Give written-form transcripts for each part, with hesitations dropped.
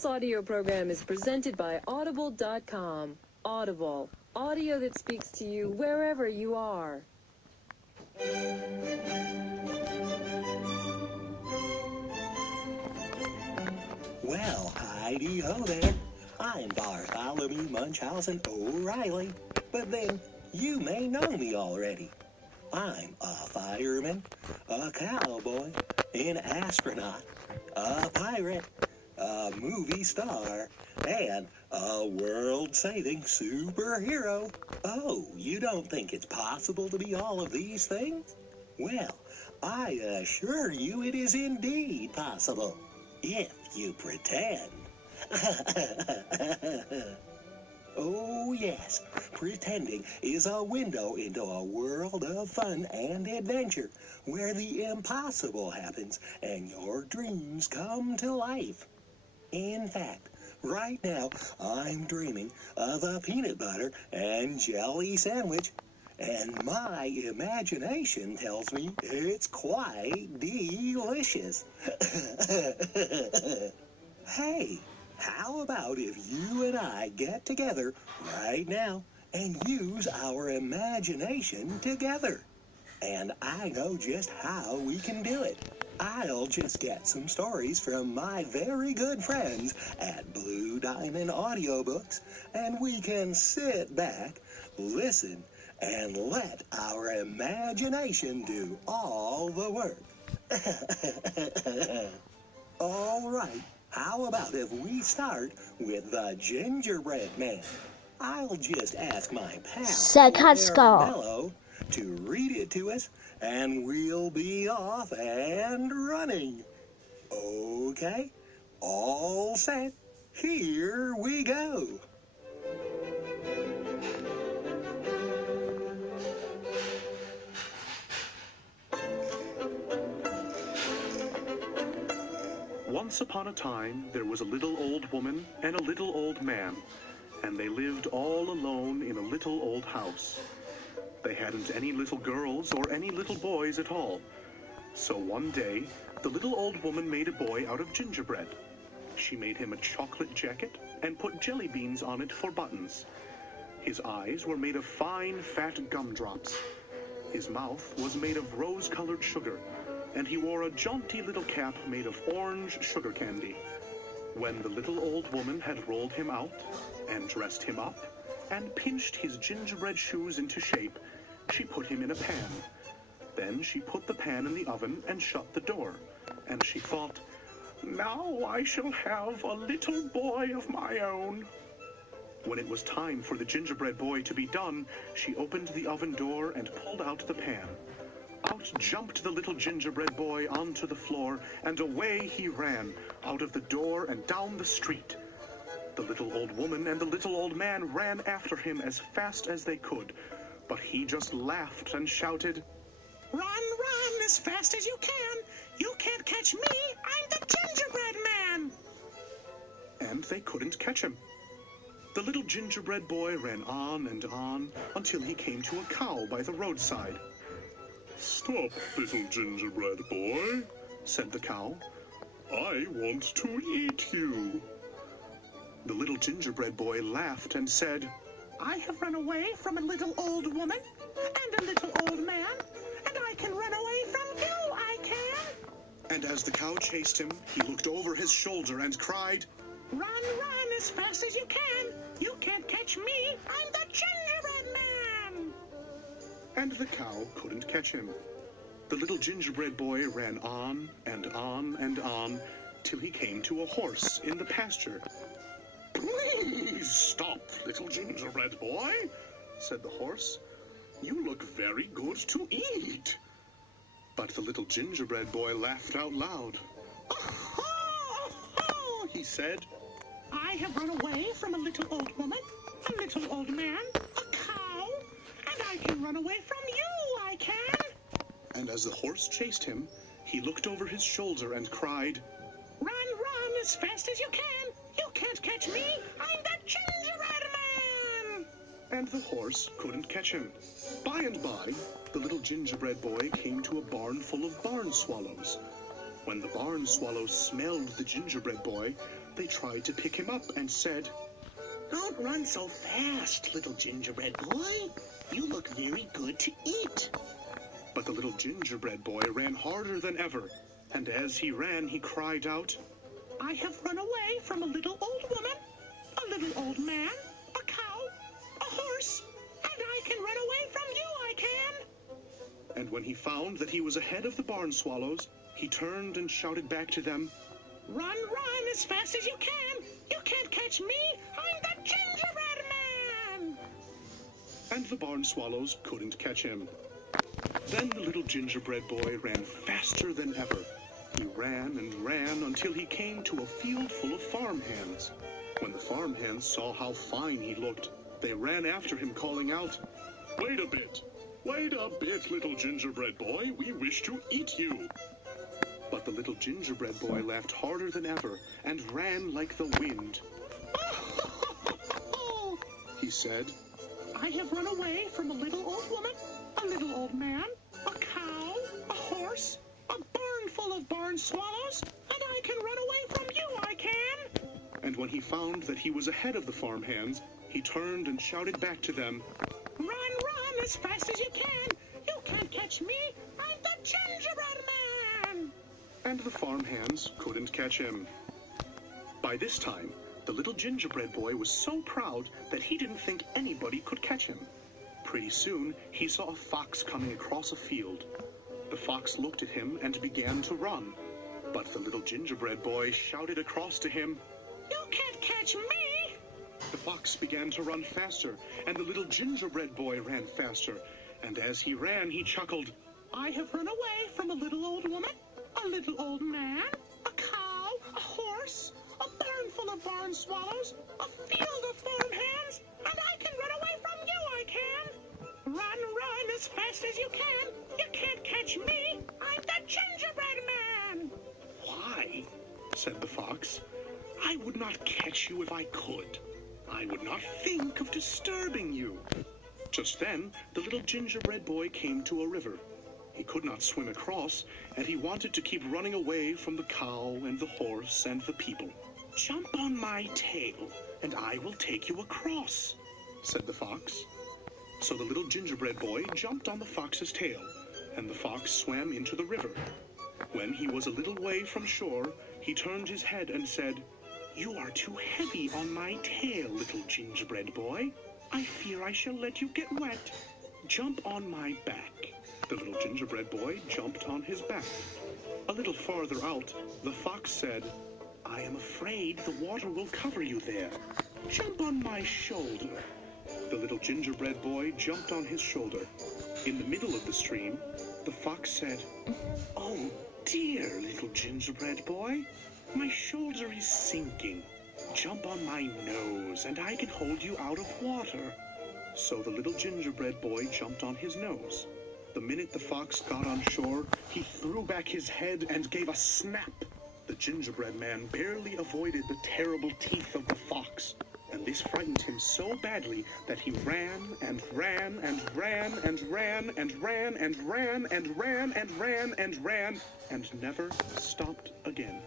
This audio program is presented by Audible.com. Audible, audio that speaks to you wherever you are. Well, heidi-ho there. I'm Bartholomew Munchausen O'Reilly, but then you may know me already. I'm a fireman, a cowboy, an astronaut, a pirate, a movie star, and a world-saving superhero. Oh, you don't think it's possible to be all of these things? Well, I assure you it is indeed possible, if you pretend. Oh yes, pretending is a window into a world of fun and adventure where the impossible happens and your dreams come to life. In fact, right now I'm dreaming of a peanut butter and jelly sandwich, and my imagination tells me it's quite delicious. Hey, how about if you and I get together right now and use our imagination together? And I know just how we can do it. I'll just get some stories from my very good friends at Blue Diamond Audiobooks, and we can sit back, listen, and let our imagination do all the work. All right. How about if we start with the gingerbread man? I'll just ask my pal, Mello, to read it to us, and we'll be off and running. Okay, all set. Here we go. Once upon a time, there was a little old woman and a little old man, and they lived all alone in a little old house. They hadn't any little girls or any little boys at all. So one day, the little old woman made a boy out of gingerbread. She made him a chocolate jacket and put jelly beans on it for buttons. His eyes were made of fine, fat gumdrops. His mouth was made of rose-colored sugar, and he wore a jaunty little cap made of orange sugar candy. When the little old woman had rolled him out, and dressed him up, and pinched his gingerbread shoes into shape, she put him in a pan. Then she put the pan in the oven and shut the door, and she thought, "Now I shall have a little boy of my own." When it was time for the gingerbread boy to be done, she opened the oven door and pulled out the pan. Out jumped the little gingerbread boy onto the floor, and away he ran, out of the door and down the street. The little old woman and the little old man ran after him as fast as they could, but he just laughed and shouted, "Run, run as fast as you can! You can't catch me! I'm the gingerbread man!" And they couldn't catch him. The little gingerbread boy ran on and on until he came to a cow by the roadside. "Stop, little gingerbread boy," said the cow. "I want to eat you." The little gingerbread boy laughed and said, "I have run away from a little old woman and a little old man, and I can run away from you, I can." And as the cow chased him, he looked over his shoulder and cried, "Run, run as fast as you can! You can't catch me! I'm the gingerbread man!" And the cow couldn't catch him. The little gingerbread boy ran on and on and on till he came to a horse in the pasture. "Please stop, little gingerbread boy," said the horse. "You look very good to eat." But the little gingerbread boy laughed out loud. "Oh, he said, "I have run away from a little old woman, a little old man, a cow, and I can run away from you, I can." And as the horse chased him, he looked over his shoulder and cried, "Run, run as fast as you can! You can't catch me! I'm the gingerbread man!" And the horse couldn't catch him. By and by, the little gingerbread boy came to a barn full of barn swallows. When the barn swallows smelled the gingerbread boy, they tried to pick him up and said, Don't run so fast, little gingerbread boy. You look very good to eat. But the little gingerbread boy ran harder than ever, and as he ran, he cried out, I have run away from a little old woman, a little old man, a cow, a horse, and I can run away from you, I can. And when he found that he was ahead of the barn swallows, he turned and shouted back to them, Run as fast as you can. You can't catch me. I'm the gingerbread man. and the barn swallows couldn't catch him. Then the little gingerbread boy ran faster than ever. He ran and ran until he came to a field full of farmhands. When the farmhands saw how fine he looked, they ran after him, calling out, Wait a bit, little gingerbread boy, we wish to eat you. But the little gingerbread boy laughed harder than ever and ran like the wind. He said, I have run away from a little old woman, a little old man, a cow, a horse, a barn full of barn swallows, and I can run away from you, I can. And when he found that he was ahead of the farmhands, he turned and shouted back to them, Run as fast as you can. You can't catch me. I'm the gingerbread man. and the farmhands couldn't catch him. By this time, the little gingerbread boy was so proud that he didn't think anybody could catch him. Pretty soon, he saw a fox coming across a field. The fox looked at him and began to run. But the little gingerbread boy shouted across to him, You can't catch me. The fox began to run faster, and the little gingerbread boy ran faster. And as he ran, he chuckled, I have run away from a little old woman, a little old man, a cow, a horse, a barn full of barn swallows, a field of farmhands, and I can run away from you, I can. Run as fast as you can. You can't catch me. I'm the gingerbread man. Why? Said the fox. I would not catch you if I could. I would not think of disturbing you. Just then, the little gingerbread boy came to a river. He could not swim across, and he wanted to keep running away from the cow and the horse and the people. Jump on my tail, and I will take you across, said the fox. So the little gingerbread boy jumped on the fox's tail, and the fox swam into the river. When he was a little way from shore, he turned his head and said, You are too heavy on my tail, little gingerbread boy. I fear I shall let you get wet. Jump on my back. The little gingerbread boy jumped on his back. A little farther out, the fox said, I am afraid the water will cover you there. Jump on my shoulder. The little gingerbread boy jumped on his shoulder. In the middle of the stream, the fox said, Oh dear, little gingerbread boy, my shoulder is sinking. Jump on my nose, and I can hold you out of water. So the little gingerbread boy jumped on his nose. The minute the fox got on shore, he threw back his head and gave a snap. The gingerbread man barely avoided the terrible teeth of the fox, and this frightened him so badly that he ran and ran and ran and ran and ran and ran and ran and ran and ran and never stopped again.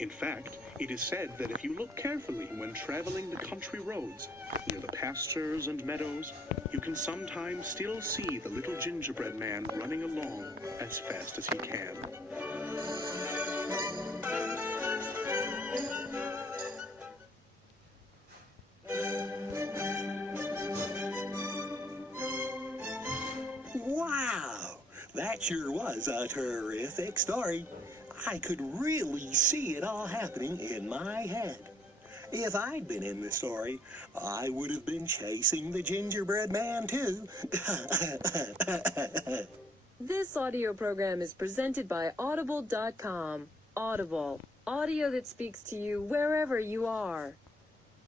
In fact, it is said that if you look carefully when traveling the country roads, near the pastures and meadows, you can sometimes still see the little gingerbread man running along as fast as he can. Wow! That sure was a terrific story. I could really see it all happening in my head. If I'd been in the story, I would have been chasing the gingerbread man too. This audio program is presented by audible.com. Audible, audio that speaks to you wherever you are.